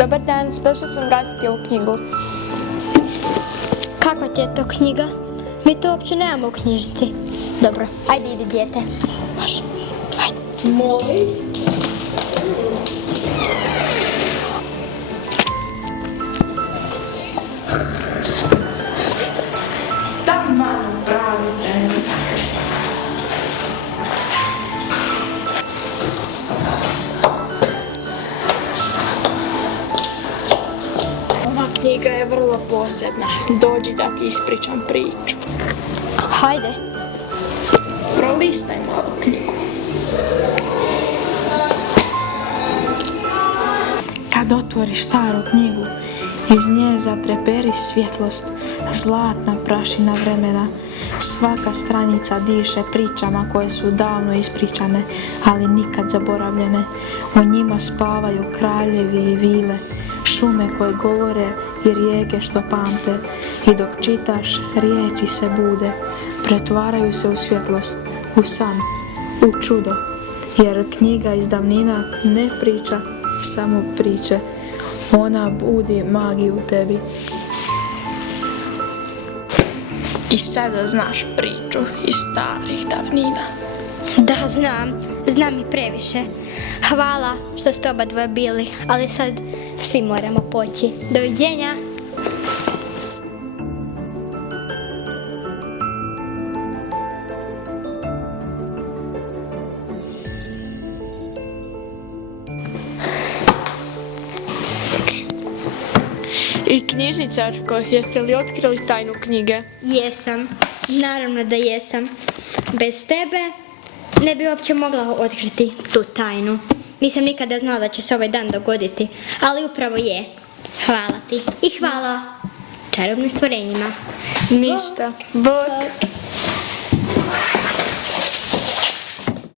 Dobar dan, došla sam vratiti ovu knjigu. Kakva ti je to knjiga? Mi to uopće nemamo u knjižici. Dobro, ajde idi dijete. Može, ajde. Molim? Taman pravi trenutak. Ova knjiga je vrlo posebna. Dođi da ti ispričam priču. Hajde. Prolistaj malo knjigu. Kad otvoriš staru knjigu, iz nje zatreperi svjetlost, zlatna prašina vremena. Svaka stranica diše pričama koje su davno ispričane, ali nikad zaboravljene. O njima spavaju kraljevi i vile, šume koje govore i rijeke što pamte. I dok čitaš, riječi se bude, pretvaraju se u svjetlost, u san, u čudo. Jer knjiga iz davnina ne priča samo priče, ona budi magiju u tebi. I sada znaš priču iz starih davnina. Da, znam i previše. Hvala što ste oba dvoje bili, ali sad svi moramo poći. Doviđenja. I knjižničarko, jeste li otkrili tajnu knjige? Jesam, naravno da jesam. Bez tebe ne bi uopće mogla otkriti tu tajnu. Nisam nikada znala da će se ovaj dan dogoditi, ali upravo je. Hvala ti i hvala čarobnim stvorenjima. Ništa. Bok.